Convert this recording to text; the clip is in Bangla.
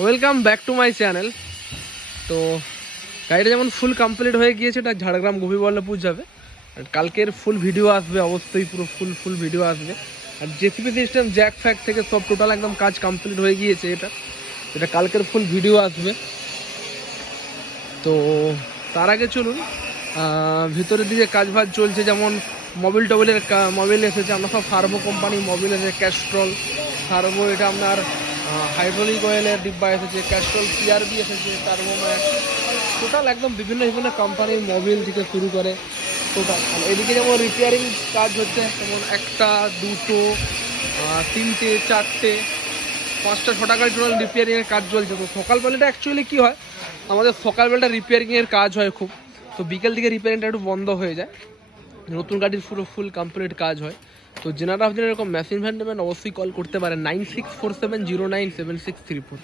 Welcome back to my channel. তো গাড়িটা যেমন ফুল কমপ্লিট হয়ে গিয়েছে, এটা ঝাড়গ্রাম গোপীবল্লভপুর যাবে। আর কালকের ফুল ভিডিও আসবে, অবশ্যই পুরো ফুল ভিডিও আসবে। আর জেসিপি সিস্টেম জ্যাক ফ্যাক থেকে সব টোটাল একদম কাজ কমপ্লিট হয়ে গিয়েছে। এটা কালকের ফুল ভিডিও আসবে। তো তার আগে চলুন, ভিতরের দিকে কাজ বাজ চলছে। যেমন মোবিল এসেছে, আমরা সব সার্ভো কোম্পানি মোবিল এসেছে, ক্যাস্ট্রল সার্ভো, এটা আপনার হাইড্রোলিক অয়েলের ডিব্বা এসেছে, ক্যাস্ট্রল সিআরবি এসেছে, টার্বোম্যাক্স, টোটাল একদম বিভিন্ন কোম্পানির মোবিল থেকে শুরু করে টোটাল। এদিকে যেমন রিপেয়ারিং কাজ হচ্ছে, যেমন একটা, দুটো, তিনটে, চারটে, পাঁচটা, ছটা গাড়ি টোটাল রিপেয়ারিংয়ের কাজ চলছে। তো সকালবেলাটা অ্যাকচুয়ালি কী হয়, আমাদের সকালবেলাটা রিপেয়ারিংয়ের কাজ হয় খুব। তো বিকেল দিকে রিপেয়ারিংটা একটু বন্ধ হয়ে যায়, নতুন গাড়ির পুরো ফুল কমপ্লিট কাজ হয়। তো জেনারা আপনারা এরকম মেশিন ভ্যান নেবেন, অবশ্যই কল করতে পারেন 9647097634।